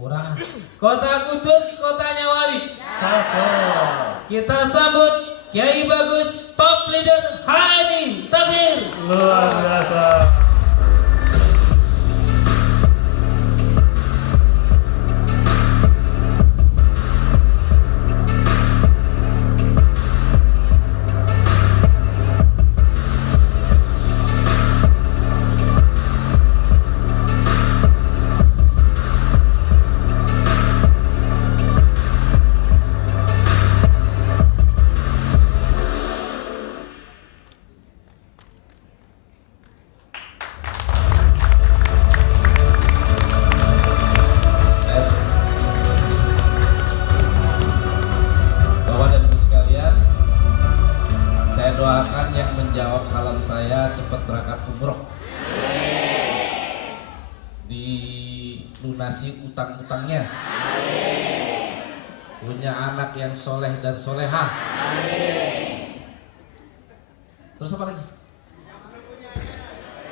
Kurang. Kota Kudus, kotanya wali. Cakep. Kita sambut Kiai Bagus, top leader Hani Takbir. Luar biasa. Doakan yang menjawab salam saya cepat berangkat umroh, dilunasi utang-utangnya, punya anak yang soleh dan solehah. Terus apa lagi?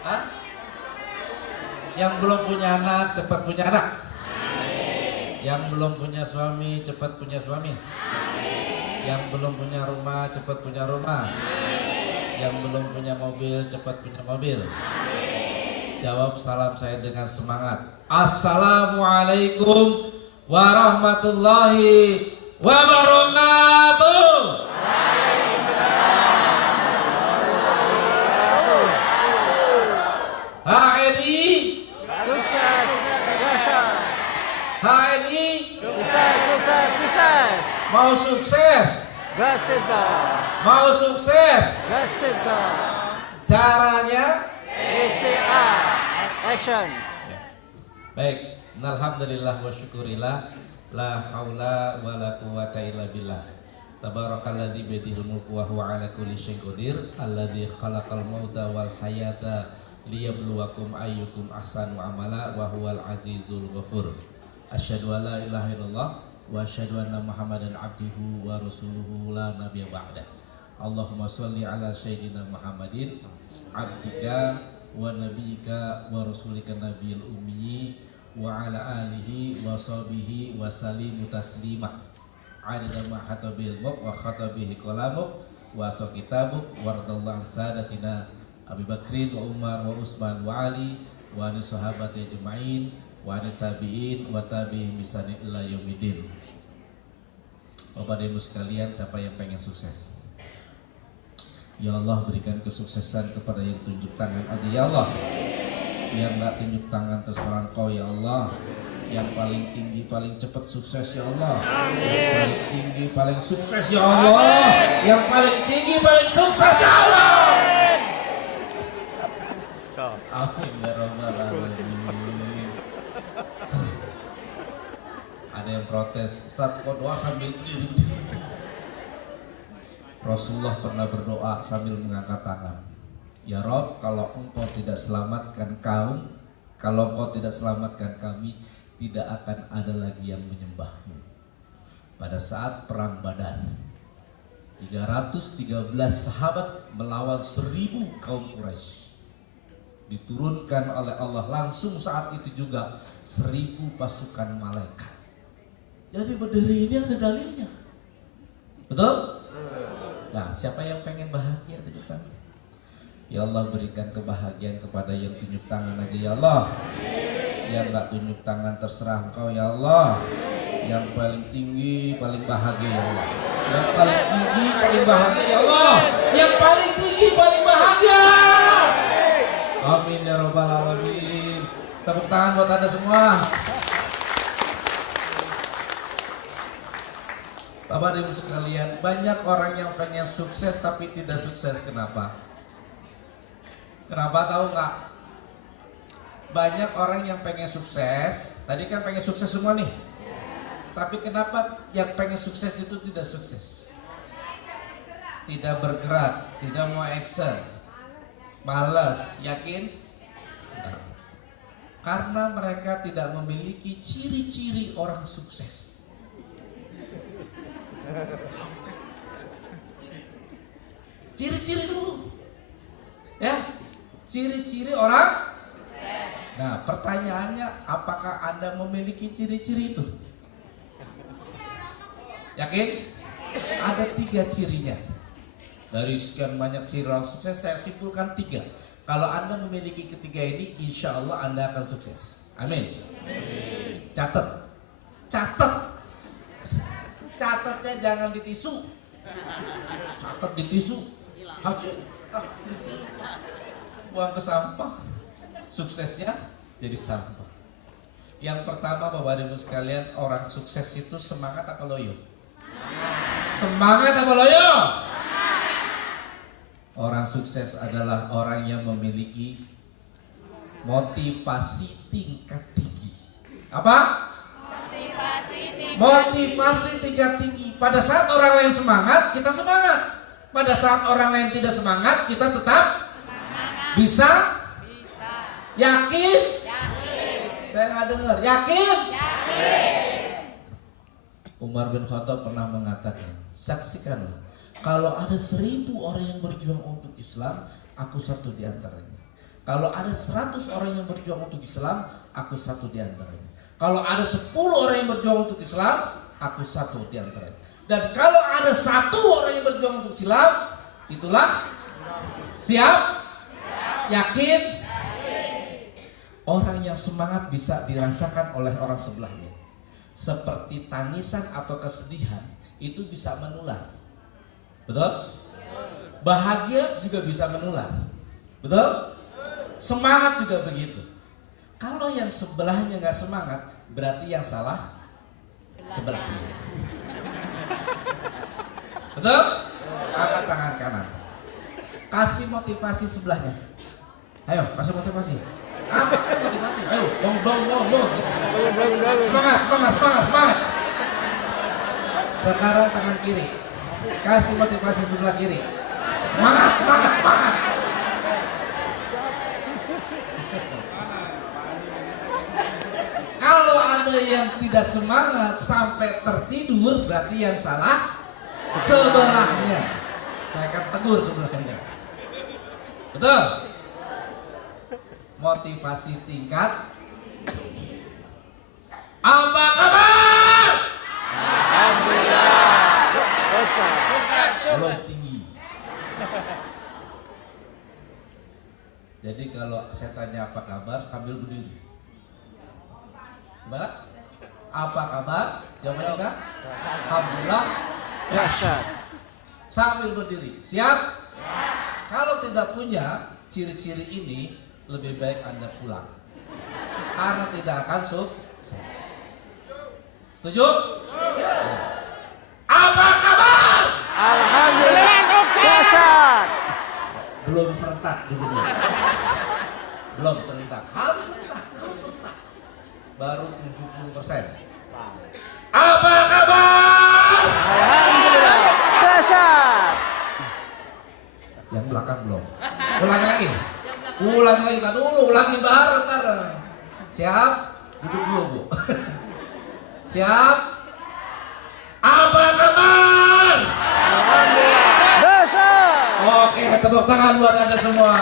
Hah? Yang belum punya anak cepat punya anak. Yang belum punya suami cepat punya suami. Yang belum punya rumah cepat punya rumah. Yang belum punya mobil cepat punya mobil. Jawab salam saya dengan semangat. Assalamualaikum warahmatullahi wabarakatuh. HNI Sukses, dahsyat. HNI Sukses, sukses, sukses. mau sukses. Gasita, Mau sukses. gasita. Caranya ECA, action. baik. Alhamdulillah wa syukurillah. La haula wa la quwata illa billah. Tabarakalladzi biyadihil mulku wa huwa ala kulli syai'in qadir. Alladzi khalaqal mauta wal hayata liyabluwakum ayyukum ahsanu amala wa huwal azizul ghafur. Asyhadu an la ilaha illallah wa asyhadu anna Muhammadan abduhu wa rasuluhu la nabiyya ba'da. Allahumma sholli ala sayyidina Muhammadin abdika wa nabiyyika wa rasulika nabiyil ummi wa ala alihi wa sahbihi wa sallimu taslimah. Adada ma hatabil muk wa khatabihi qalamuk wa sakitabuk wardallahu sadatina Abi Bakrin wa Umar wa Utsman wa Ali wa ani sahabati ajma'in wa ani tabi'in wa tabi'in bisani ila yaumidin. Bapak dan Ibu sekalian, siapa yang pengen sukses? Ya Allah, berikan kesuksesan kepada yang tunjuk tangan aja ya Allah. Yang nggak tunjuk tangan terserah Engkau ya Allah. Yang paling tinggi paling cepat sukses ya Allah. Yang paling tinggi paling sukses ya Allah. Yang paling tinggi paling sukses ya Allah. Amin ya rabbal alamin. Ada yang protes, Ustaz kok doa sambil berdiri. Rasulullah pernah berdoa sambil mengangkat tangan. Ya Rob, kalau Engkau tidak selamatkan kaum, kalau Engkau tidak selamatkan kami, tidak akan ada lagi yang menyembahmu. Pada saat perang Badar, 313 sahabat melawan 1000 kaum Quraisy. Diturunkan oleh Allah langsung saat itu juga 1000 pasukan malaikat. Jadi berdiri ini ada dalilnya. Betul? Nah, siapa yang pengen bahagia tunjuk tangan? Ya Allah, berikan kebahagiaan kepada yang tunjuk tangan aja ya Allah. Yang nggak tunjuk tangan terserah Engkau ya Allah. Yang paling tinggi paling bahagia ya Allah. Yang paling tinggi paling bahagia ya Allah. Yang paling tinggi paling bahagia. Amin ya rabbal alamin. Tepuk tangan buat Anda semua. Bapak Ibu sekalian, banyak orang yang pengen sukses tapi tidak sukses. Kenapa? Kenapa tahu nggak? Banyak orang yang pengen sukses. Tadi kan pengen sukses semua nih. Tapi kenapa yang pengen sukses itu tidak sukses? Tidak bergerak, tidak mau action, malas, yakin? Nah, karena mereka tidak memiliki ciri-ciri orang sukses. Ciri-ciri dulu, ya, ciri-ciri orang Nah, pertanyaannya, apakah Anda memiliki ciri-ciri itu? Yakin? Ada 3 cirinya. Dari sekian banyak ciri orang sukses, saya simpulkan 3. Kalau Anda memiliki ketiga ini, insya Allah Anda akan sukses. Amin. Catat. Catatnya jangan di tisu. Catat di tisu. Buang ke sampah. Suksesnya jadi sampah. Yang pertama, Bapak Ibu sekalian, orang sukses itu semangat apa loyo? Semangat apa loyo? Orang sukses adalah orang yang memiliki motivasi tingkat tinggi. Apa? Motivasi tingkat tinggi. Pada saat orang lain semangat, kita semangat. Pada saat orang lain tidak semangat, kita tetap bisa. Yakin? Saya nggak dengar. Yakin? Umar bin Khattab pernah mengatakan, saksikanlah, kalau ada 1000 orang yang berjuang untuk Islam, aku satu di antaranya. Kalau ada 100 orang yang berjuang untuk Islam, aku satu di antaranya. Kalau ada 10 orang yang berjuang untuk Islam, aku satu di antaranya. Dan kalau ada 1 orang yang berjuang untuk Islam, itulah siap? Yakin? Orang yang semangat bisa dirasakan oleh orang sebelahnya. Seperti tangisan atau kesedihan, itu bisa menular. Betul? Bahagia juga bisa menular. Betul? Semangat juga begitu. Kalau yang sebelahnya nggak semangat, berarti yang salah sebelahnya. Betul? Angkat tangan kanan. Kasih motivasi sebelahnya. Ayo, kasih motivasi. Apa kan motivasi? Ayo, dong. Semangat. Sekarang tangan kiri. Kasih motivasi sebelah kiri. Semangat. Kalau ada yang tidak semangat sampai tertidur, berarti yang salah sebelahnya. Saya akan tegur sebelahnya. Betul? Motivasi tingkat. Apa kabar? Alhamdulillah. Belum tinggi. Jadi kalau saya tanya apa kabar sambil berdiri. Gimana? Apa kabar? Jawabannya apa? Alhamdulillah. Dahsyat. Sambil berdiri. Siap? Kalau tidak punya ciri-ciri ini, lebih baik Anda pulang. Karena tidak akan sukses. Setuju? Apa kabar? Alhamdulillah. Dahsyat. Belum serentak dulunya. Belum serentak. Harus serentak. Baru 70%. Apa kabar? Alhamdulillah. Dahsyat. Yang belakang belum. Ulangi lagi. Tak dulu. Ulangi bareng. Siap? Duduk dulu, Bu. Siap? Apa kabar? Alhamdulillah. Dahsyat. Oke, tepuk tangan buat Anda semua.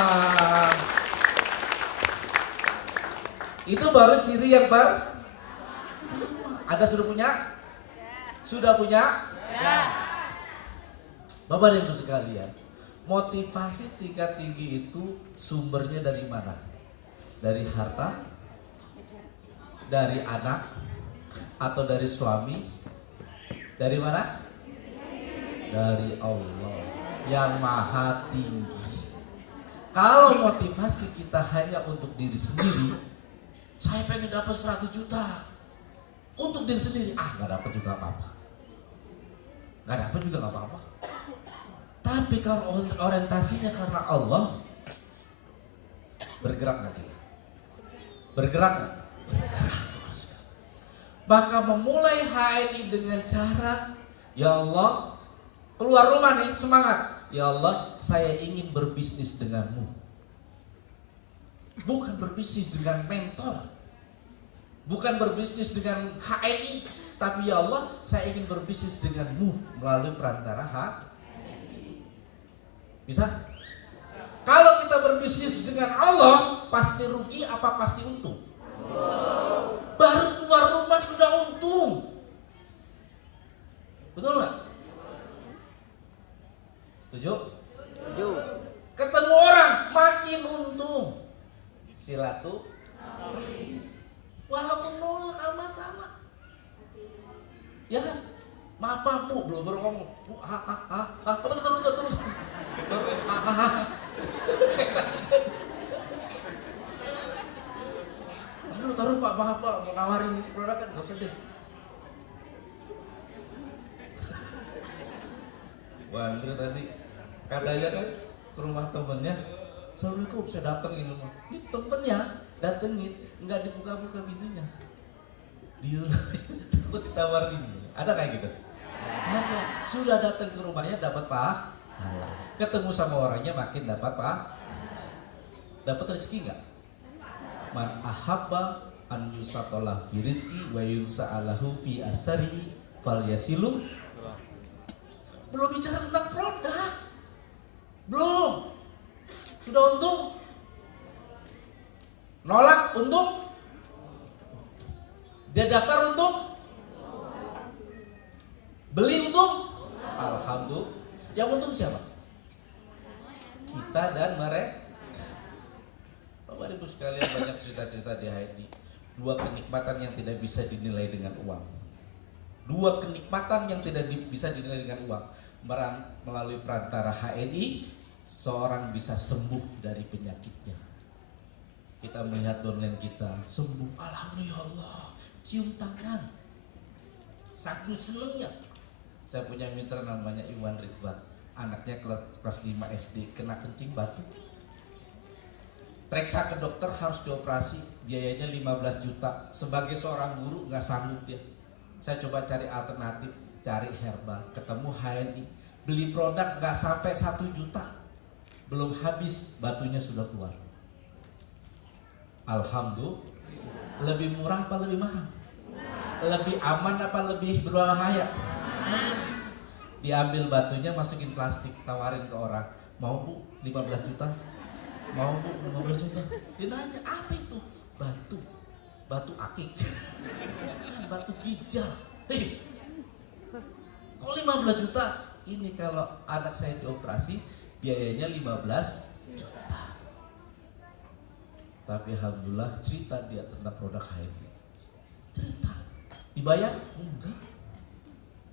Itu baru ciri yang Anda sudah punya? Sudah punya? Bapak dan Ibu sekalian, motivasi tingkat tinggi itu sumbernya dari mana? Dari harta? Dari anak? Atau dari suami? Dari mana? Dari Allah yang maha tinggi. Kalau motivasi kita hanya untuk diri sendiri, saya pengen dapat 100 juta untuk diri sendiri, gak dapat juga apa-apa. Gak dapat juga gak apa-apa. Tapi kalau orientasinya karena Allah, bergerak gak dia? Bergerak gak? Bergerak. Maka memulai HNI dengan cara, ya Allah, keluar rumah nih semangat. Ya Allah, saya ingin berbisnis denganmu. Bukan berbisnis dengan mentor, bukan berbisnis dengan HNI, tapi ya Allah, saya ingin berbisnis denganmu melalui perantara HNI. Bisa? Kalau kita berbisnis dengan Allah pasti rugi apa pasti untung? Baru keluar rumah sudah untung. Betul nggak? Setuju? Setuju. Ketemu orang makin untung. Walaupun nol nggak masalah. Ya kan? Maaf Bu, belum baru ngomong. Bu, terus. Taruh Pak, maaf Pak, mau nawarin produk kan, nggak usah deh. Wah, Andre tadi katanya kan ke rumah temennya, Assalamualaikum, saya datengin rumah. Ini temennya datengin, nggak dibuka-buka pintunya. Dia takut ditawarin. Ada kayak gitu? Ada. Sudah datang ke rumahnya dapat pahala. Ketemu sama orangnya makin dapat pahala. Dapat rezeki nggak? Man ahabba an yusatolah fi rizki wa yunsa'alahu fi asari fal yasilu. Belum bicara tentang produk. Belum. Sudah untung. Nolak untung. Dia daftar untung. Beli untung. Alhamdulillah. Yang untung siapa? Kita dan mereka. Bapak Ibu sekalian, banyak cerita-cerita di HNI. Dua kenikmatan yang tidak bisa dinilai dengan uang. Dua kenikmatan yang tidak bisa dinilai dengan uang. Melalui perantara HNI, seorang bisa sembuh dari penyakitnya. Kita melihat downline kita sembuh, alhamdulillah, Allah, cium tangan, saking senengnya. Saya punya mitra namanya Iwan Ridwan, anaknya kelas 5 SD kena kencing batu. Periksa ke dokter, harus dioperasi, biayanya 15 juta. Sebagai seorang guru nggak sanggup dia. Saya coba cari alternatif, cari herbal, ketemu HNI, beli produk nggak sampai 1 juta, belum habis batunya sudah keluar. Alhamdulillah. Lebih murah apa lebih mahal? Lebih aman apa lebih berbahaya? Diambil batunya, masukin plastik, tawarin ke orang, mau Bu 15 juta? Mau Bu 15 juta? Dia nanya, apa itu? Batu akik. Kan batu ginjal. Kok 15 juta? Ini kalau anak saya dioperasi biayanya 15 juta. Tapi alhamdulillah cerita dia tentang produk HNI. Cerita. Dibayar? Enggak.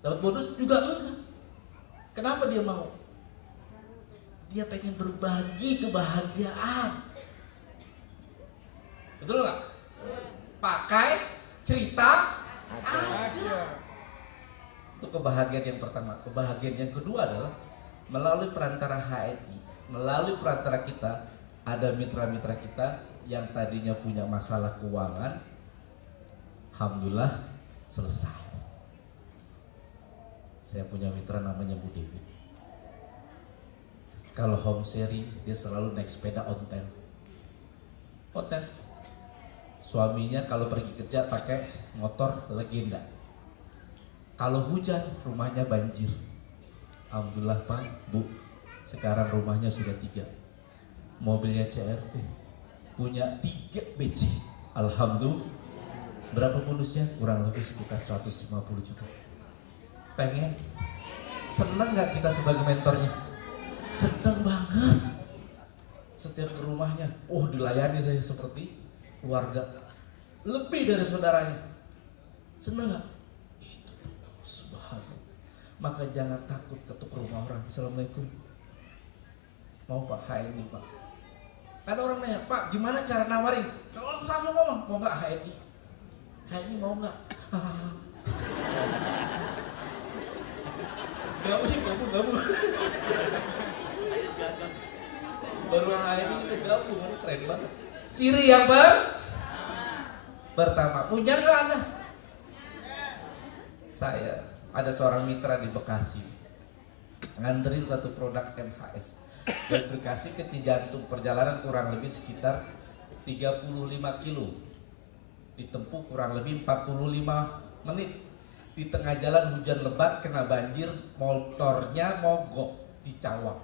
Dapat bonus juga enggak. Kenapa dia mau? Dia pengen berbagi kebahagiaan. Betul nggak? Pakai cerita aja. Itu kebahagiaan yang pertama. Kebahagiaan yang kedua adalah melalui perantara HNI, melalui perantara kita, ada mitra-mitra kita yang tadinya punya masalah keuangan, alhamdulillah selesai. Saya punya mitra namanya Bu Devi. Kalau home sharing, dia selalu naik sepeda ontel. Suaminya kalau pergi kerja pakai motor legenda. Kalau hujan, rumahnya banjir. Alhamdulillah Pak, Bu, sekarang rumahnya sudah 3. Mobilnya CRV, punya 3 BC. Alhamdulillah. Berapa bonusnya? Kurang lebih sekitar 150 juta. Pengen? Senang gak kita sebagai mentornya? Senang banget. Setiap ke rumahnya, dilayani saya seperti keluarga, lebih dari saudaranya. Senang gak? Itu subhanallah. Maka jangan takut ketuk rumah orang. Assalamualaikum, mau Pak HNI Pak? Ada orang nanya, Pak gimana cara nawarin? Kalau langsung ngomong, mau gak HNI? HNI mau gak? Gabung. Baru HNI kita gabung, keren banget. Ciri yang pertama, punya nggak Anda? Saya ada seorang mitra di Bekasi, nganterin satu produk MHS dari Bekasi ke Cijantung, perjalanan kurang lebih sekitar 35 kilo, ditempuh kurang lebih 45 menit. Di tengah jalan hujan lebat, kena banjir, motornya mogok di Cawang.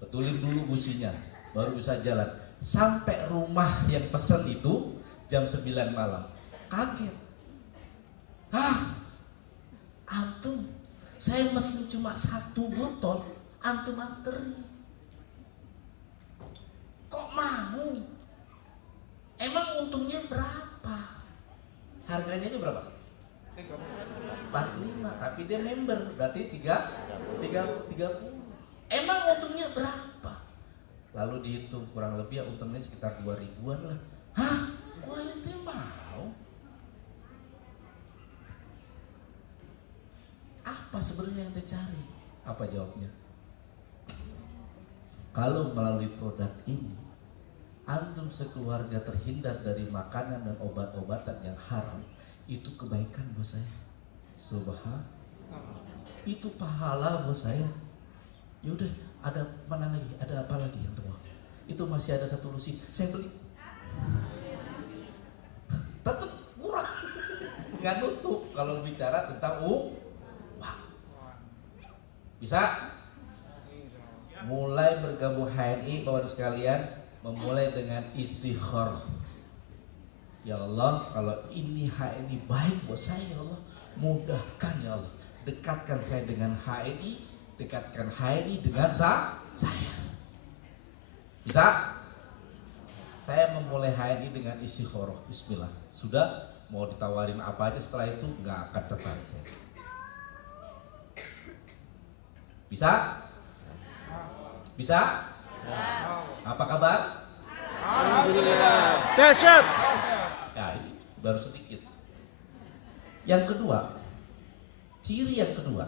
Betulin dulu businya, baru bisa jalan. Sampai rumah yang pesen itu jam 9 malam. Kaget. Antum, saya mesen cuma 1 botol, antum anterin. Kok mau? Emang untungnya berapa? Harganya aja berapa? 45, tapi dia member, berarti 30. Emang untungnya berapa? Lalu dihitung kurang lebih ya untungnya sekitar 2.000-an lah. Kok ente mau? Apa sebenarnya yang dicari? Apa jawabnya? Kalau melalui produk ini, antum sekeluarga terhindar dari makanan dan obat-obatan yang haram, itu kebaikan buat saya. Subhanallah. Itu pahala buat saya. Yaudah, ada mana lagi? Ada apa lagi yang tua? Itu masih ada 1 lusin, saya beli. Tetap murah, nggak nutup kalau bicara tentang uang. Bisa? Mulai bergabung HNI, Bapak sekalian, memulai dengan istikharah. Ya Allah, kalau ini HNI baik buat saya, ya Allah, mudahkan ya Allah. Dekatkan saya dengan HNI, dekatkan HNI dengan saya. Bisa? Saya memulai HNI dengan istikharah. Bismillah. Sudah, mau ditawarin apa aja setelah itu nggak akan tertarik saya. Bisa? Bisa? Apa kabar? Alhamdulillah. Dahsyat. Ya, ini baru sedikit. Yang kedua, ciri yang kedua.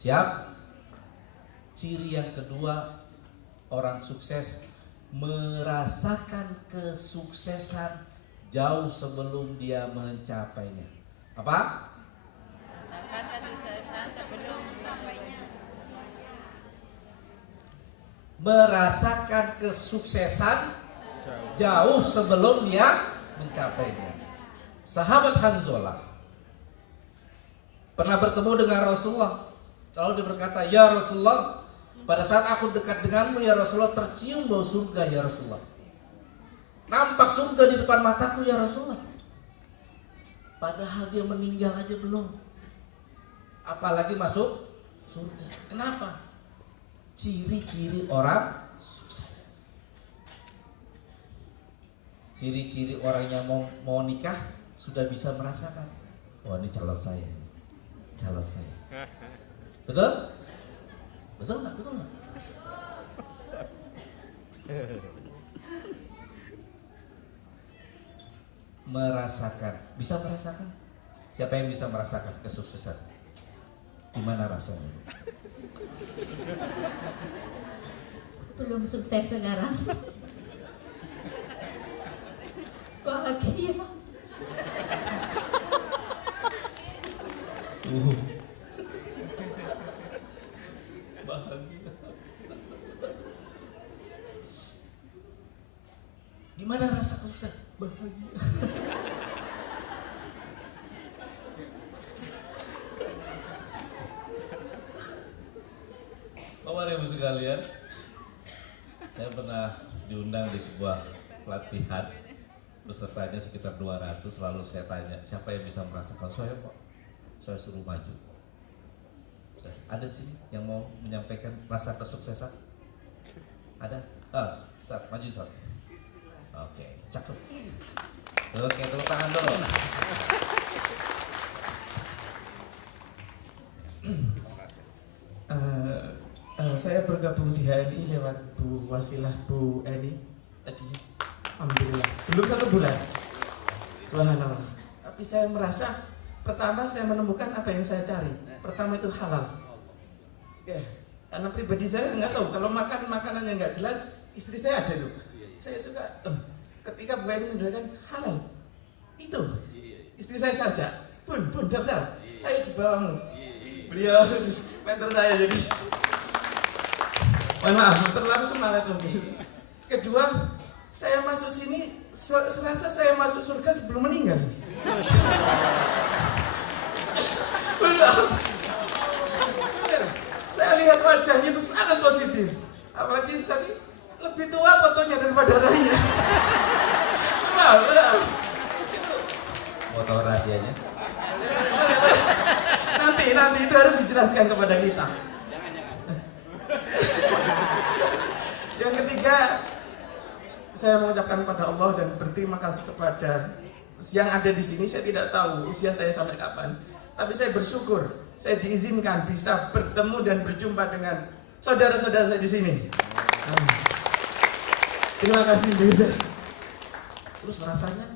Siap? Ciri yang kedua, orang sukses merasakan kesuksesan jauh sebelum dia mencapainya. Apa? Merasakan kesuksesan sebelum mencapainya. Merasakan kesuksesan jauh sebelum dia mencapainya. Sahabat Hanzalah pernah bertemu dengan Rasulullah. Lalu dia berkata, "Ya Rasulullah, pada saat aku dekat denganmu ya Rasulullah, tercium bau surga ya Rasulullah. Nampak surga di depan mataku ya Rasulullah." Padahal dia meninggal aja belum, apalagi masuk surga. Kenapa? Ciri-ciri orang sukses. Ciri-ciri orang yang mau nikah sudah bisa merasakan, oh ini calon saya. Betul? Betul nggak? Merasakan, bisa merasakan. Siapa yang bisa merasakan kesuksesan? Gimana rasanya? Belum sukses sekarang. Bahagia. Bahagia. Gimana rasa kesuksesan? Bahagia. Bapak Ibu sekalian, saya pernah diundang di sebuah pelatihan, pesertanya sekitar 200, lalu saya tanya, siapa yang bisa merasakan? Saya Pak, saya suruh maju. Ada di sini yang mau menyampaikan rasa kesuksesan? Ada? Ustaz, maju Ustaz. Oke, cakep. Oke, tepuk tangan dulu. Saya bergabung di HNI lewat Bu Wasilah Bu Eni tadi. Alhamdulillah. Belum 1 bulan. Subhanallah. Tapi saya merasa pertama saya menemukan apa yang saya cari. Pertama itu halal. Ya, karena pribadi saya nggak tahu kalau makan makanan yang nggak jelas, istri saya ada loh. Saya suka ketika Bu Eni menjelaskan halal. Itu istri saya saja. Bun daftar. Saya di bawahmu. Beliau mentor saya jadi. Maaf, terlalu semangat mungkin. Kedua, saya masuk sini serasa saya masuk surga sebelum meninggal. Belum. Saya lihat wajahnya itu sangat positif. Apalagi tadi Lebih tua fotonya daripada Raya. Wow. Mau tahu rahasianya? Nanti itu harus dijelaskan kepada kita. Yang ketiga, saya mengucapkan kepada Allah dan berterima kasih kepada yang ada di sini. Saya tidak tahu usia saya sampai kapan, tapi saya bersyukur saya diizinkan bisa bertemu dan berjumpa dengan saudara-saudara saya di sini. Terima kasih, Desa. Terus rasanya?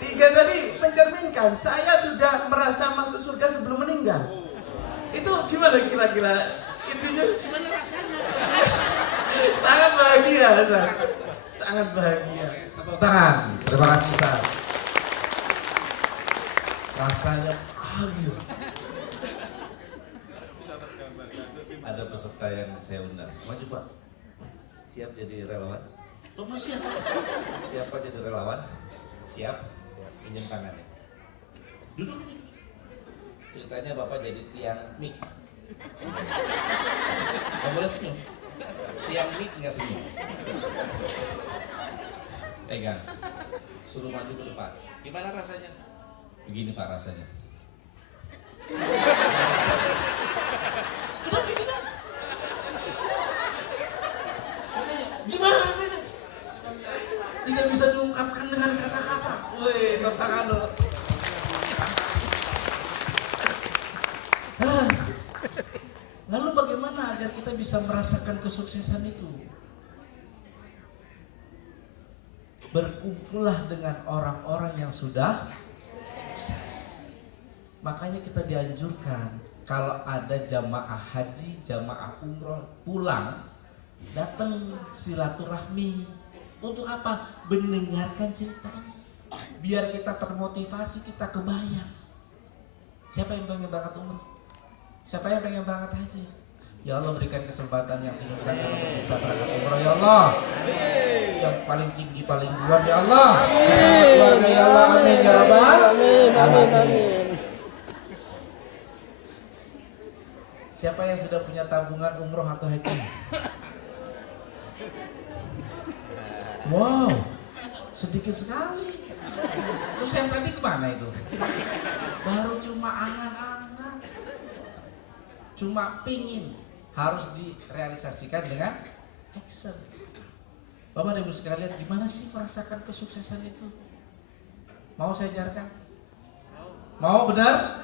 Tiga tadi mencerminkan saya sudah merasa masuk surga sebelum meninggal. Itu gimana kira-kira? Intinya gimana rasanya? Sangat bahagia, sangat bahagia. Tepuk tangan. Terima kasih, Ustaz. Rasanya bahagia. Ada peserta yang saya undang. Maju, Pak. Siap jadi relawan? Lo mau siap? Siapa jadi relawan? Siap. Pinjam tangannya. Duduk. Ceritanya Bapak jadi tiang mic. Nggak boleh senyum. Tiang mic nggak senyum. Pegang. Suruh maju ke depan. Gimana rasanya? Begini Pak rasanya. Coba begini kan? Gimana rasanya? Tidak bisa diungkapkan dengan kata-kata. Woi, tepuk tangan lo. Lalu bagaimana agar kita bisa merasakan kesuksesan itu? Berkumpullah dengan orang-orang yang sudah sukses. Makanya kita dianjurkan kalau ada jamaah haji, jamaah umroh pulang, datang silaturahmi. Untuk apa? Mendengarkan ceritanya. Biar kita termotivasi, kita kebayang. Siapa yang pengen berangkat umroh? Siapa yang pengen berangkat haji? Ya Allah, berikan kesempatan yang diinginkan untuk bisa berangkat umroh ya Allah. Yang paling tinggi, paling duluan ya Allah. Bersama keluarga ya Allah. Amin ya Rabbal. Amin. Siapa yang sudah punya tabungan umroh atau haji? Wow, sedikit sekali. Terus yang tadi kemana itu? Baru cuma angan-angan, cuma pingin. Harus direalisasikan dengan action. Bapak dan Ibu sekalian, gimana sih merasakan kesuksesan itu? Mau saya ajarkan? Mau benar?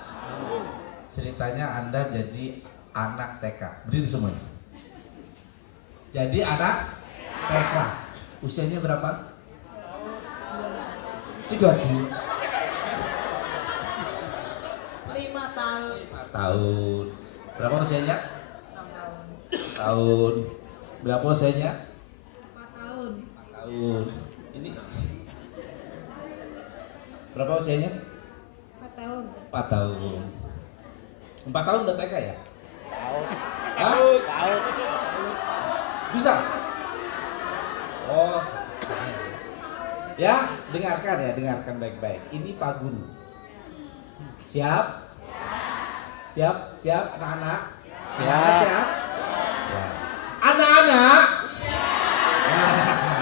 Ceritanya Anda jadi anak TK. Berdiri semuanya. Jadi anak TK. Usianya berapa? 3 tahun. 5 tahun. 5 tahun. Berapa usianya? 6 tahun. Berapa usianya? 4 tahun. 4 tahun. Ini berapa usianya? 4 tahun. 4 tahun. 4 tahun udah TK ya? Tahu. Bisa? Oh. Ya, dengarkan baik-baik. Ini Pak Guru. Siap? Siap anak-anak? Siap? Ya. Anak-anak?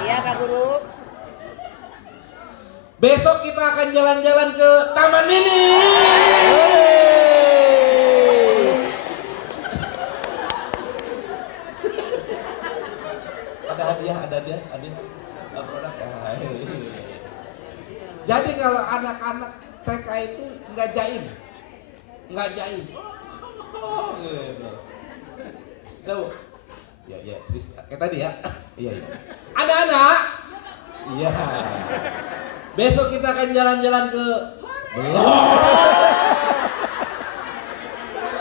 Iya, Pak Guru. Besok kita akan jalan-jalan ke Taman Mini. Ada hadiah. Produk. Jadi kalau anak-anak TK itu nggak jaim. So, ya, serius. Kayak tadi ya. Iya. Anak-anak. Iya. Besok kita akan jalan-jalan ke Belum.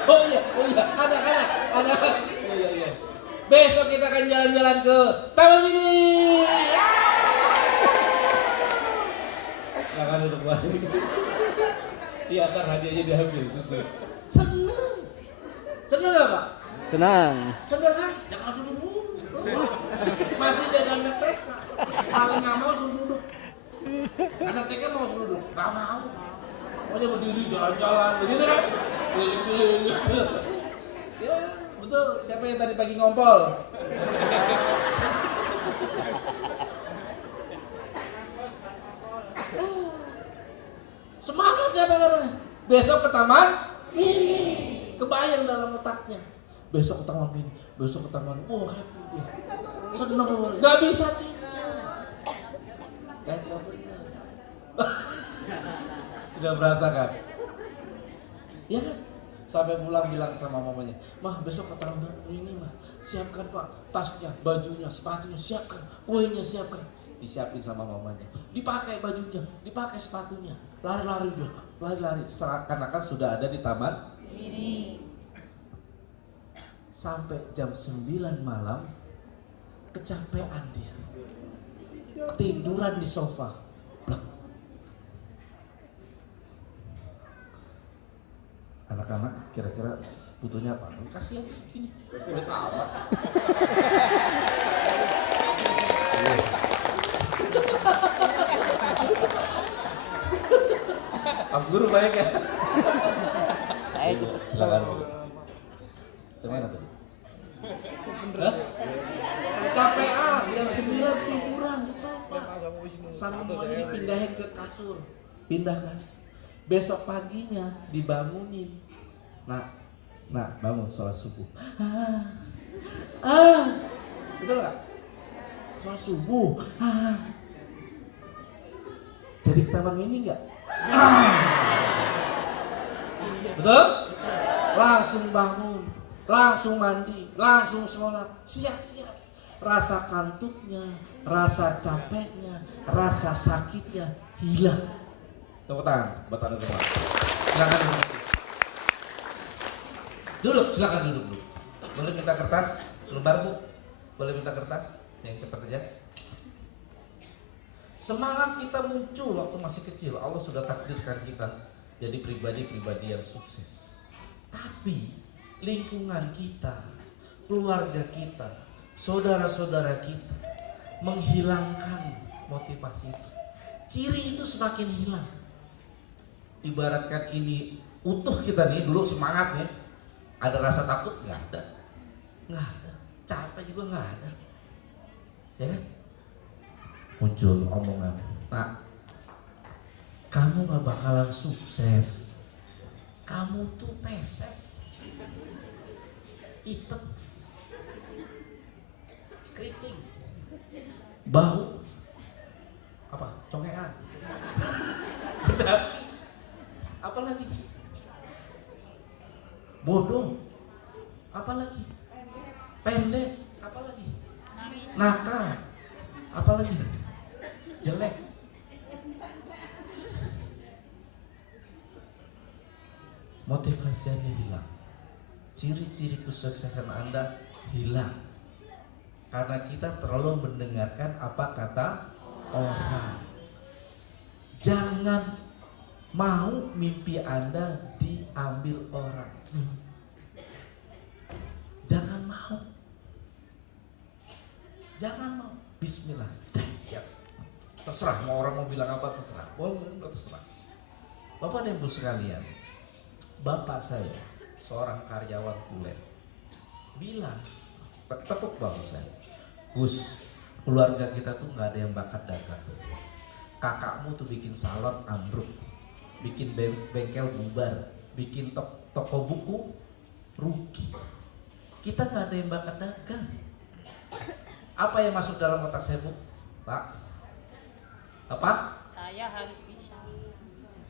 Oh iya, anak-anak. Oh iya. Besok kita akan jalan-jalan ke Taman Mini. Jangan duduk balik. Iya, ntar hadiahnya diambil sesuai. Seneng gak Pak? Senang. Seneng kan? Jangan duduk. Masih jalan TK. Paling gak mau suruh duduk. Anak TK mau suruh duduk, gak mau. Maunya berdiri jalan-jalan, begitu kan? Keliling-keliling. Ya, betul Betul. Siapa yang tadi pagi ngompol? Semangat ya anak-anak. Besok ke taman mini. Kebayang dalam otaknya. Besok ke taman mini. Besok ke taman. Wah, happy dia. Senang luar. Gak bisa tidur. Gak benar. Sudah merasakan? Ya kan? Sampai pulang bilang sama mamanya, "Mah, besok ke taman ini, Mah. Siapkan, Pak, tasnya, bajunya, sepatunya, siapkan, kuenya siapkan." Disiapin sama mamanya. Dipakai bajunya, dipakai sepatunya. Lari-lari dia, lari-lari. Seakan-akan sudah ada di taman Ini. sampai jam 9 malam kecapean dia. Tiduran di sofa. Blak. Anak-anak kira-kira butuhnya apa? Kasihan ini. Duit amat. Pak Guru baik ya. Ayo cepet. Silakan. Gimana tadi? Hah? Capean, jam 9 tiduran di sofa. Sama mamanya dipindahin ke kasur. Pindah kasur. Besok paginya dibangunin. Nah, bangun sholat subuh. Betul nggak? Sholat subuh. Jadi ke taman mini nggak? Betul? Langsung bangun, langsung mandi, langsung sholat, siap-siap. Rasa kantuknya, rasa capeknya, rasa sakitnya hilang. Tepuk tangan buat anda semua. Silakan duduk. Duduk, silakan duduk dulu. Boleh minta kertas selembar, Bu? Boleh minta kertas? Yang cepat aja. Semangat kita muncul waktu masih kecil. Allah sudah takdirkan kita jadi pribadi-pribadi yang sukses. Tapi lingkungan kita, keluarga kita, saudara-saudara kita menghilangkan motivasi itu. Ciri itu semakin hilang. Ibaratkan ini utuh kita nih, dulu semangat ya. Ada rasa takut? Nggak ada. Nggak ada. Capek juga nggak ada. Ya kan? Muncul omongan, "Nak, kamu gak bakalan sukses. Kamu tuh pesek, hitam, keriting, bau, apa? Congean, berdaki, apa lagi? Bodoh, apa lagi? Pendek, apa lagi? Nakal, apa lagi? Jelek." Motivasi Anda hilang. Ciri-ciri kesuksesan Anda hilang. Karena kita terlalu mendengarkan apa kata orang. Jangan mau mimpi Anda diambil orang. Jangan mau. Jangan mau. Bismillah. Siap. Terserah mau orang mau bilang apa, terserah. Boleh terserah. Bapak dan Ibu sekalian, bapak saya seorang karyawan kulen bilang, tepuk bahu saya, "Gus, keluarga kita tuh nggak ada yang bakat dagang. Kakakmu tuh bikin salon ambruk, bikin bengkel bubar, bikin toko buku rugi. Kita nggak ada yang bakat dagang." Apa yang masuk dalam otak saya, Bu? Pak? Apa? Saya harus bisa.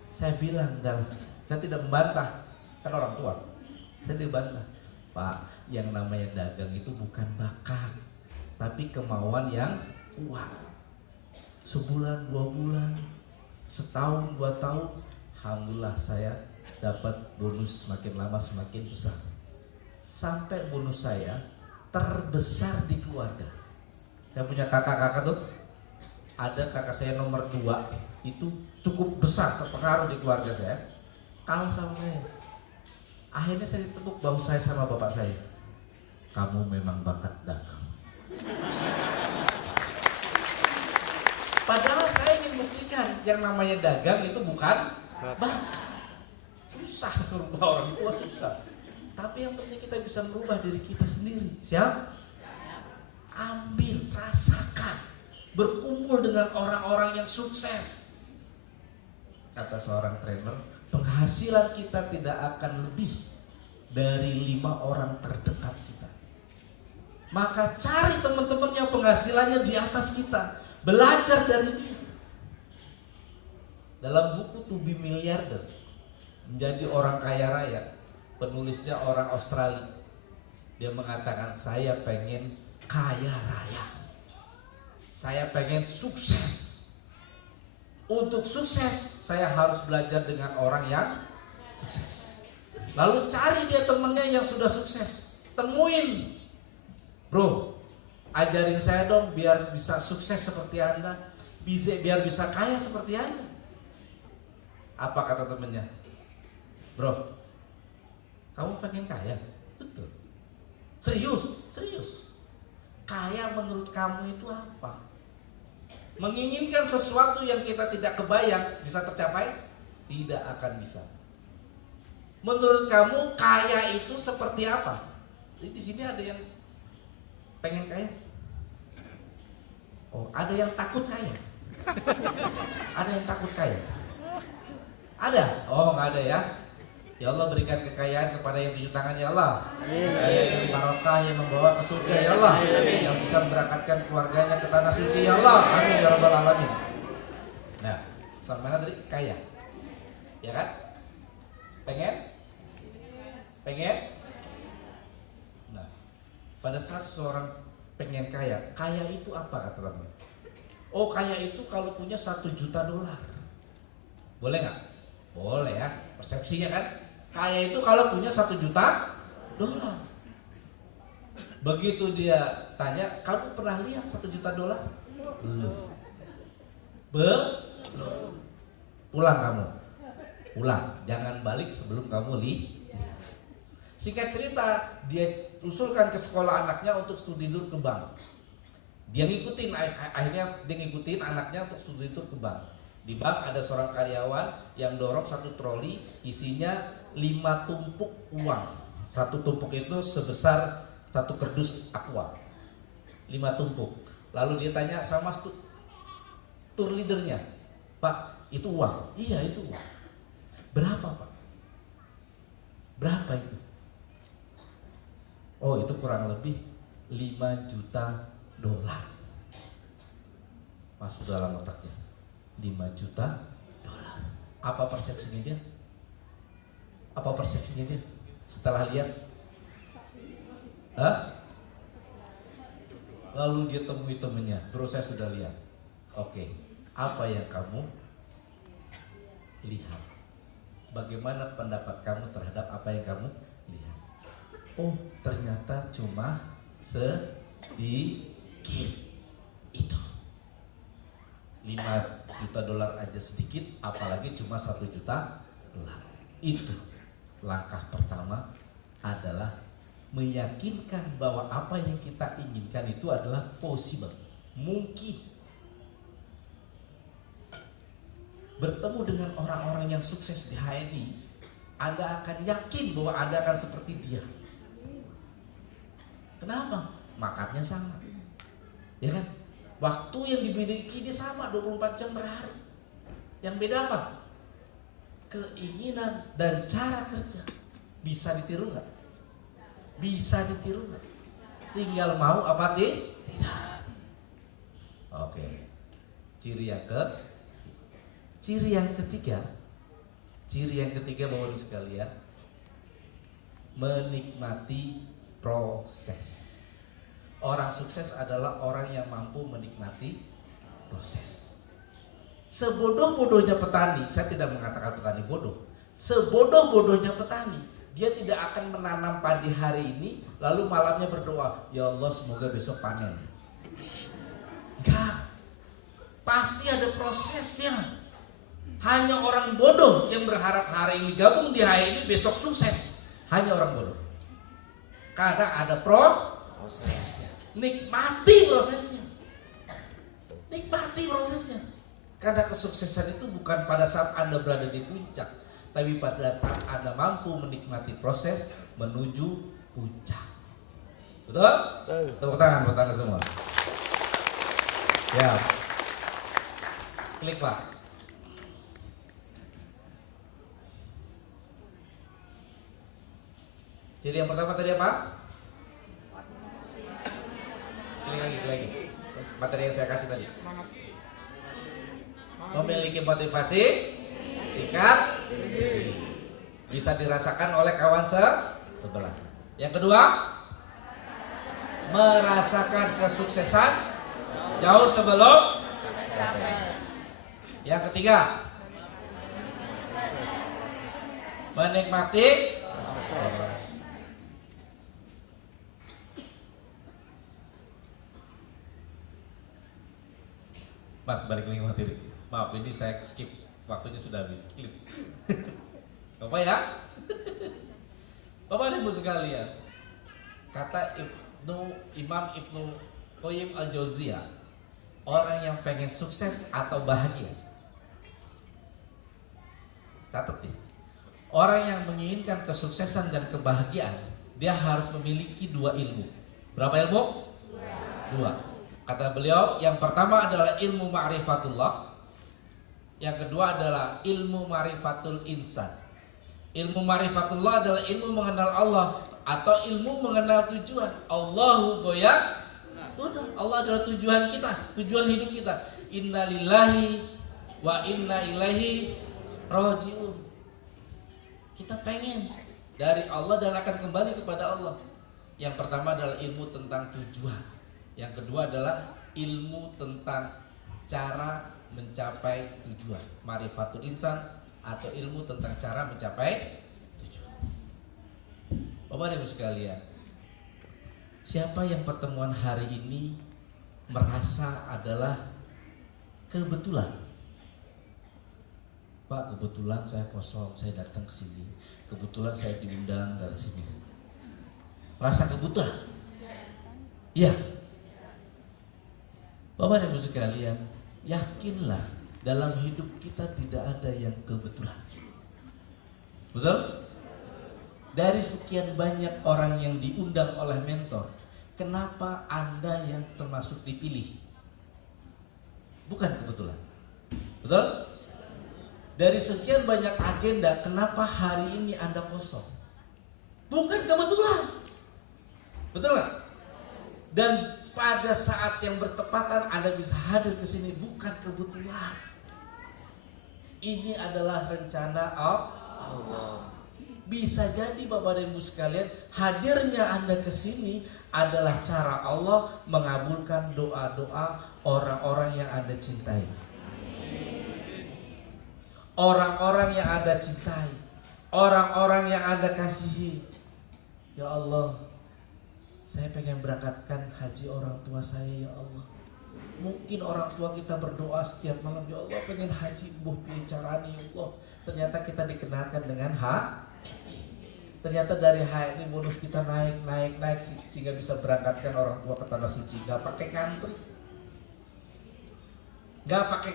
Saya bilang, dan saya tidak membantah, kan orang tua. Saya dibantah, "Pak, yang namanya dagang itu bukan bakat, tapi kemauan yang kuat. Sebulan, 2 bulan, setahun, 2 tahun, alhamdulillah saya dapat bonus semakin lama semakin besar. Sampai bonus saya terbesar di keluarga. Saya punya kakak-kakak tuh, ada kakak saya nomor 2 itu cukup besar terpengaruh di keluarga saya. Kalah sama saya. Akhirnya saya tepuk bahu saya sama bapak saya, "Kamu memang bakat dagang." Padahal saya ingin buktikan yang namanya dagang itu bukan bakat. Susah merubah orang tua, susah. Tapi yang penting kita bisa merubah diri kita sendiri. Siap? Ambil, rasakan, berkumpul dengan orang-orang yang sukses. Kata seorang trainer, penghasilan kita tidak akan lebih dari 5 orang terdekat kita. Maka cari teman-teman yang penghasilannya di atas kita, belajar dari dia. Dalam buku To Be Milliarder, menjadi orang kaya raya, penulisnya orang Australia. Dia mengatakan, saya pengen kaya raya, saya pengen sukses. Untuk sukses saya harus belajar dengan orang yang sukses. Lalu cari dia temennya yang sudah sukses, temuin, bro, ajarin saya dong biar bisa sukses seperti Anda, biar bisa kaya seperti Anda. Apa kata temennya? Bro, kamu pengen kaya? Betul. Serius. Kaya menurut kamu itu apa? Menginginkan sesuatu yang kita tidak kebayang bisa tercapai? Tidak akan bisa. Menurut kamu kaya itu seperti apa? Jadi di sini ada yang pengen kaya? Oh, ada yang takut kaya? Ada yang takut kaya? Ada? Oh, nggak ada ya? Ya Allah, berikan kekayaan kepada yang 7 tangan ya Allah. Kekayaan yang barokah yang membawa ke surga ya Allah. Yang bisa memberangkatkan keluarganya ke tanah suci ya Allah. Amin ya rabbal alamin. Nah, sama mana tadi? Kaya. Ya kan? Pengen? Nah, pada saat seseorang pengen kaya itu apa kata teman? Oh, kaya itu kalau punya $1 juta. Boleh nggak? Boleh ya, persepsinya kan. Kaya itu kalau punya $1 juta. Begitu dia tanya, kamu pernah lihat $1 juta? Belum. Pulang kamu. Pulang, jangan balik sebelum kamu lihat. Singkat cerita, dia usulkan ke sekolah anaknya untuk studi tour ke bank. Dia ngikutin, akhirnya dia ngikutin anaknya untuk studi tour ke bank. Di bank ada seorang karyawan yang dorong 1 troli isinya 5 tumpuk uang. 1 tumpuk itu sebesar 1 kardus aqua. 5 tumpuk. Lalu dia tanya sama tour leadernya, Pak, itu uang? Iya, itu uang. Berapa, Pak? Berapa itu? Oh, itu kurang lebih $5 juta. Masuk dalam otaknya. $5 juta. Apa persepsinya dia? Setelah lihat? Lalu dia temui temennya, bro, saya sudah lihat. Oke, apa yang kamu lihat? Bagaimana pendapat kamu terhadap apa yang kamu lihat? Oh, ternyata cuma sedikit. Itu $5 juta aja sedikit, apalagi cuma $1 juta. Itu langkah pertama adalah meyakinkan bahwa apa yang kita inginkan itu adalah possible, mungkin. Bertemu dengan orang-orang yang sukses di HNI, Anda akan yakin bahwa Anda akan seperti dia. Kenapa? Makannya sama, ya kan? Waktu yang dimiliki dia sama 24 jam per hari. Yang beda apa? Keinginan dan cara kerja. Bisa ditiru nggak? Bisa ditiru nggak? Tinggal mau apa tidak? Oke. Ciri yang ketiga Bapak Ibu sekalian, menikmati proses. Orang sukses adalah orang yang mampu menikmati proses. Sebodoh-bodohnya petani, saya tidak mengatakan petani bodoh. Sebodoh-bodohnya petani, dia tidak akan menanam padi hari ini lalu malamnya berdoa, ya Allah semoga besok panen. Enggak. Pasti ada prosesnya. Hanya orang bodoh yang berharap hari ini gabung di hari ini besok sukses. Hanya orang bodoh. Karena ada prosesnya. Nikmati prosesnya. Karena kesuksesan itu bukan pada saat Anda berada di puncak, tapi pada saat Anda mampu menikmati proses menuju puncak. Betul? Tepuk tangan semua. Ya. Klik Pak. Jadi yang pertama tadi apa? Klik lagi. Materi yang saya kasih tadi. Memiliki motivasi tingkat bisa dirasakan oleh kawan sebelah. Yang kedua, merasakan kesuksesan jauh sebelum. Yang ketiga, menikmati Mas, balik lagi materi. Maaf, ini saya skip, waktunya sudah habis. Skip. Apa ya? Bapak Ibu sekalian, kata Imam Ibnu Qayyim al-Jauziyah, orang yang pengen sukses atau bahagia, catat nih, orang yang menginginkan kesuksesan dan kebahagiaan, dia harus memiliki dua ilmu. Berapa ilmu? Dua. Kata beliau, yang pertama adalah ilmu ma'rifatullah, yang kedua adalah ilmu ma'rifatul insan. Ilmu ma'rifatullah adalah ilmu mengenal Allah atau ilmu mengenal tujuan. Allahu goyak, Allah adalah tujuan kita, tujuan hidup kita. Inna lillahi wa inna ilaihi rajiun. Kita pengen dari Allah dan akan kembali kepada Allah. Yang pertama adalah ilmu tentang tujuan. Yang kedua adalah ilmu tentang cara mencapai tujuan, ma'rifatul insan, atau ilmu tentang cara mencapai tujuan. Bapak Ibu sekalian, siapa yang pertemuan hari ini merasa adalah kebetulan? Pak, kebetulan saya kosong, saya datang ke sini. Kebetulan saya diundang dari sini. Rasa kebetulan? Iya. Bapak Ibu sekalian, yakinlah dalam hidup kita tidak ada yang kebetulan. Betul? Dari sekian banyak orang yang diundang oleh mentor, kenapa Anda yang termasuk dipilih? Bukan kebetulan. Betul? Dari sekian banyak agenda, kenapa hari ini Anda kosong? Bukan kebetulan. Betul nggak? Dan pada saat yang bertepatan Anda bisa hadir ke sini bukan kebetulan. Ini adalah rencana Allah. Bisa jadi Bapak dan Ibu sekalian, hadirnya Anda ke sini adalah cara Allah mengabulkan doa-doa orang-orang yang Anda cintai. Orang-orang yang Anda cintai, orang-orang yang Anda kasihi. Ya Allah, saya pengen berangkatkan haji orang tua saya, ya Allah. Mungkin orang tua kita berdoa setiap malam, ya Allah pengen haji, buh pilih caranya ya Allah. Ternyata kita dikenalkan dengan ternyata dari ini bonus kita naik sehingga bisa berangkatkan orang tua ke tanah suci. Gak pakai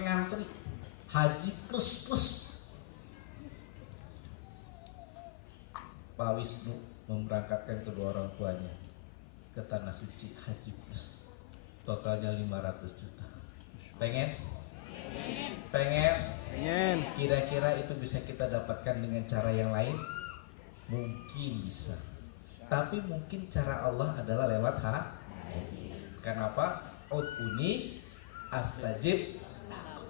ngantri, haji plus. Pak Wisnu memberangkatkan kedua orang tuanya ke tanah suci haji plus, totalnya 500 juta. Pengen? Kira-kira itu bisa kita dapatkan dengan cara yang lain? Mungkin bisa, tapi mungkin cara Allah adalah lewat haji. Kenapa? Ud'uni astajib lakum.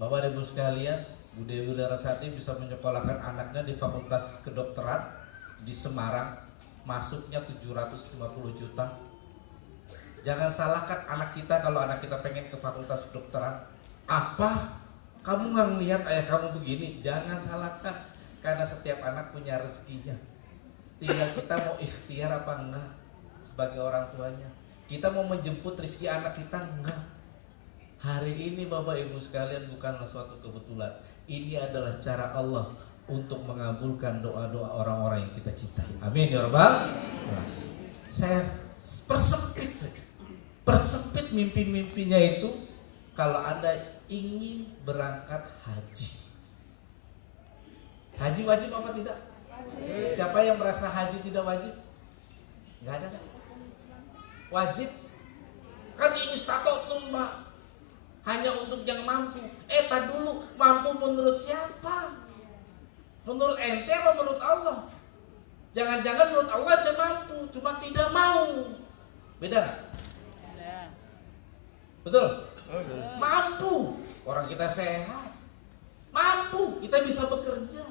Bapak dan Ibu sekalian, Bu Dewi Larasati bisa menyekolahkan anaknya di Fakultas Kedokteran di Semarang, masuknya 750 juta. Jangan salahkan anak kita kalau anak kita pengen ke Fakultas Kedokteran. Apa? Kamu nggak ngelihat ayah kamu begini? Jangan salahkan, karena setiap anak punya rezekinya. Tinggal kita mau ikhtiar apa enggak sebagai orang tuanya. Kita mau menjemput rezeki anak kita enggak. Hari ini Bapak Ibu sekalian bukanlah suatu kebetulan. Ini adalah cara Allah untuk mengabulkan doa-doa orang-orang yang kita cintai. Amin ya Rabbal. Saya persempit saja. Persempit mimpi-mimpinya itu kalau Anda ingin berangkat haji. Haji wajib apa tidak? Siapa yang merasa haji tidak wajib? Nggak ada kan? Wajib. Kan ini statotum Pak, hanya untuk yang mampu. Tak dulu, mampu menurut siapa? Menurut ente apa menurut Allah? Jangan-jangan menurut Allah dia mampu, cuma tidak mau. Beda nggak? Betul? Mampu, orang kita sehat. Mampu, kita bisa bekerja.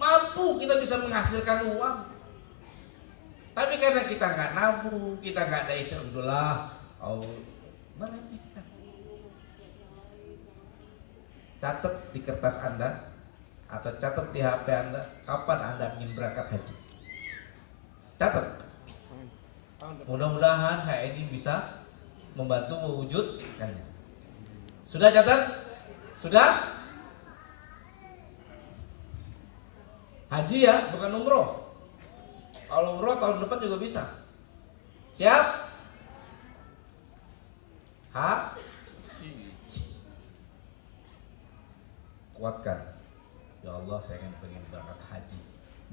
Mampu, kita bisa menghasilkan uang. Tapi karena kita nggak nabung, kita nggak ada itu, udahlah, meremehkan. Catat di kertas Anda atau catat di HP Anda, kapan Anda ingin berangkat haji. Catat. Mudah-mudahan HNI bisa membantu mewujudkannya. Sudah catat? Sudah? Haji ya, bukan umroh. Kalau umroh tahun depan juga bisa. Siap? Kuatkan. Ya Allah, saya pengen berangkat haji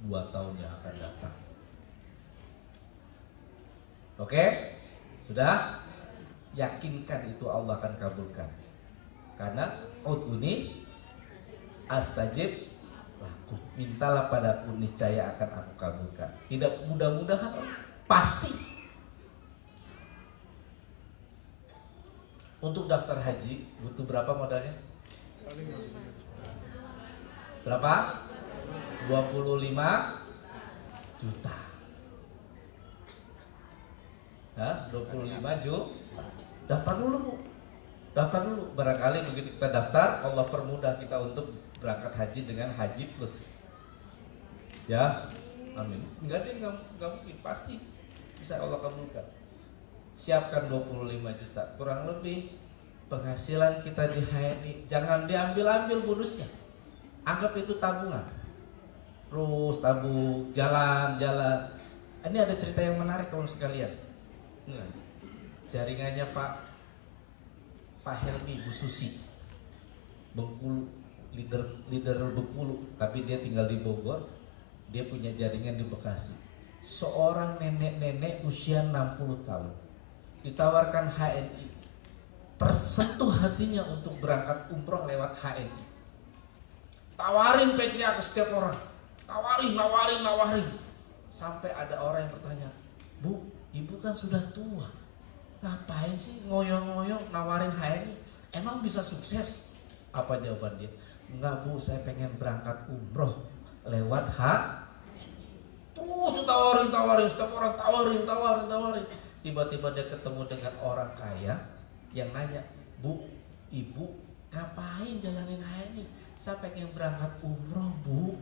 2 tahun yang akan datang. Oke? Sudah? Yakinkan itu Allah akan kabulkan. Karena ud'uni astajib lakum. Mintalah padaku, niscaya akan aku kabulkan. Tidak mudah-mudahan, pasti. Untuk daftar haji butuh berapa modalnya? Berapa? 25 juta. 25 juta. Daftar dulu Bu. Daftar dulu. Barangkali begitu kita daftar, Allah permudah kita untuk berangkat haji dengan haji plus. Ya, amin. Enggak deh, enggak mungkin, pasti bisa Allah kabulkan. Siapkan 25 juta, kurang lebih penghasilan kita di HNI. Jangan diambil-ambil bonusnya. Anggap itu tabungan. Terus tabung, jalan-jalan. Ini ada cerita yang menarik kawan sekalian. Jaringannya Pak Helmi Bu Susi, Bengkulu, leader Bengkulu, tapi dia tinggal di Bogor. Dia punya jaringan di Bekasi. Seorang nenek-nenek usia 60 tahun ditawarkan HNI, tersentuh hatinya untuk berangkat umroh lewat HNI. Tawarin PCA ke setiap orang, nawarin. Sampai ada orang yang bertanya, Bu, ibu kan sudah tua, ngapain sih ngoyong-ngoyong nawarin HNI? Emang bisa sukses? Apa jawaban dia? Enggak Bu, saya pengen berangkat umroh lewat HNI. Terus ditawarin, setiap orang tawarin. Tiba-tiba dia ketemu dengan orang kaya yang nanya, Bu, ibu ngapain jalanin HNI? Saya pengen berangkat umroh Bu.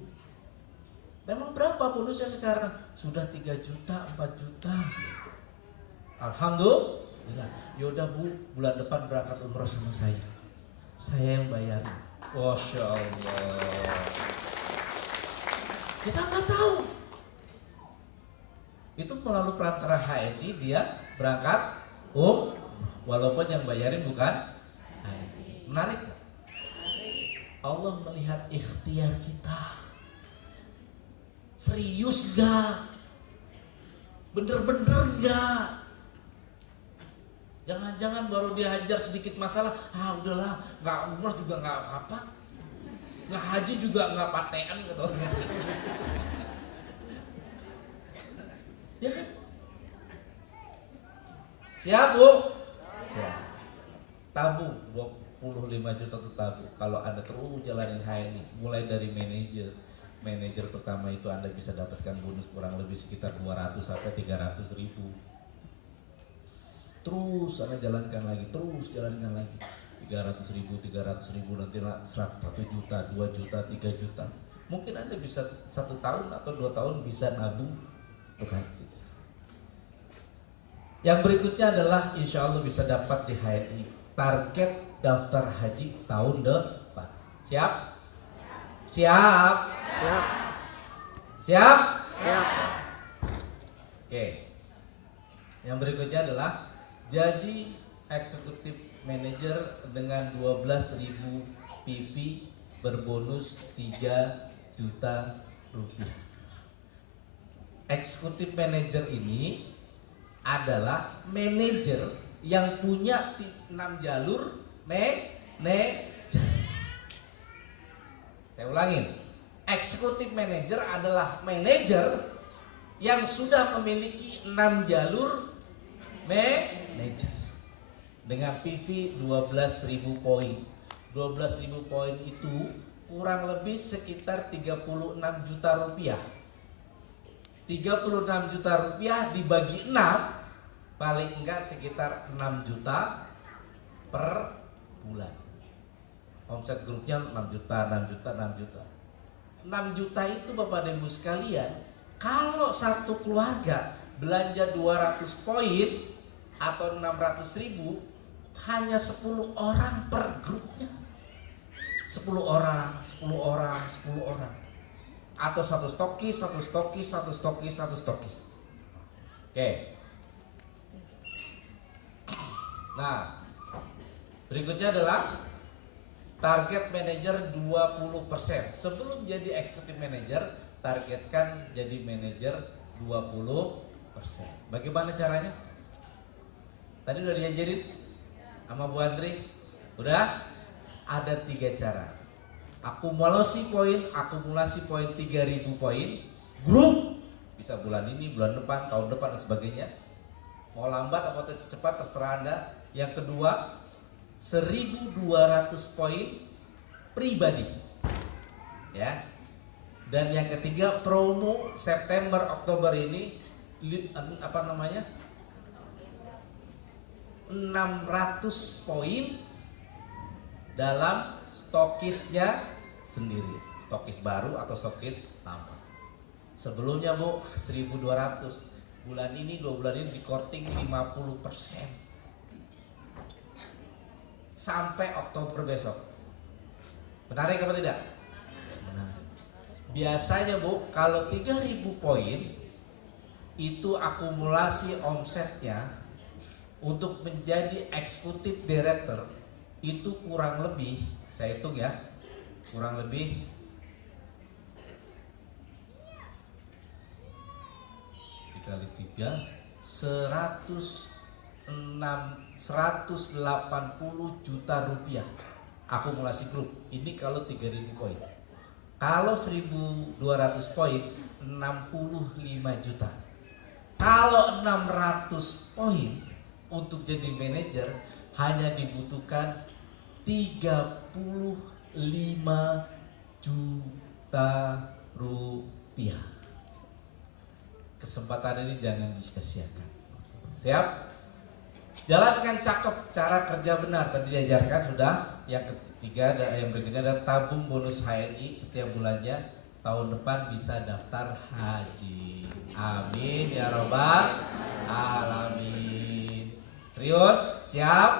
Memang berapa bonusnya sekarang? Sudah 3 juta, 4 juta. Alhamdulillah. Yaudah Bu, bulan depan berangkat umroh sama saya. Saya yang bayarin. Masya Allah. Kita nggak tahu. Itu melalui perantara HNI dia berangkat walaupun yang bayarin bukan HNI. Menarik gak? Allah melihat ikhtiar kita. Serius gak? Bener-bener gak? Jangan-jangan baru dihajar sedikit masalah, udahlah, nggak umrah juga nggak apa, nggak haji juga nggak patean gitu. Ya kan? Siap Bu? Siap. Tabung 25 juta tuh tabung. Kalau Anda terus jalanin HNI, mulai dari manajer pertama itu Anda bisa dapatkan bonus kurang lebih sekitar 200 sampai 300 ribu. Terus Anda jalankan lagi, 300 ribu, nanti 1 juta, 2 juta, 3 juta. Mungkin Anda bisa 1 tahun atau 2 tahun bisa nabung untuk haji. Yang berikutnya adalah insya Allah bisa dapat di HNI. Target daftar haji tahun depan. Siap? Siap? Siap? Oke. Yang berikutnya adalah jadi eksekutif manager dengan 12.000 PV berbonus 3 juta rupiah. Eksekutif manager ini adalah manajer yang punya 6 jalur manajer. Saya ulangin, eksekutif manager adalah manajer yang sudah memiliki 6 jalur manajer dengan PV 12.000 poin. 12.000 poin itu kurang lebih sekitar 36 juta rupiah. 36 juta rupiah dibagi 6 paling enggak sekitar 6 juta per bulan. Omset grupnya 6 juta, 6 juta, 6 juta. 6 juta itu Bapak dan Ibu sekalian, kalau satu keluarga belanja 200 poin atau 600.000, hanya 10 orang per grupnya. 10 orang, 10 orang, 10 orang. Atau satu stokis. Oke. Nah, berikutnya adalah target manajer 20%. Sebelum jadi eksekutif manajer, targetkan jadi manajer 20%. Bagaimana caranya? Tadi udah diajarin sama Bu Andri? Udah? Ada 3 cara. Akumulasi poin 3.000 poin. Grup bisa bulan ini, bulan depan, tahun depan dan sebagainya. Mau lambat atau cepat terserah Anda. Yang kedua, 1.200 poin pribadi. Ya. Dan yang ketiga, promo September Oktober ini 600 poin dalam stokisnya sendiri, stokis baru atau stokis lama. Sebelumnya Bu 1.200, bulan ini 2 bulan ini di korting 50% sampai Oktober besok. Menarik apa tidak? Menarik. Biasanya Bu kalau 3.000 poin itu akumulasi omsetnya untuk menjadi eksekutif director itu kurang lebih, saya hitung ya, kurang lebih dikali 3 180 juta rupiah akumulasi grup. Ini kalau 3.000 poin. Kalau 1.200 poin 65 juta. Kalau 600 poin untuk jadi manajer hanya dibutuhkan 35 juta rupiah. Kesempatan ini jangan disia-siakan. Siap? Jalankan cakep cara kerja benar. Tadi diajarkan sudah. Yang ketiga, yang berikutnya adalah tabung bonus HNI setiap bulannya. Tahun depan bisa daftar haji. Amin ya robbal alamin. Serius? Siap?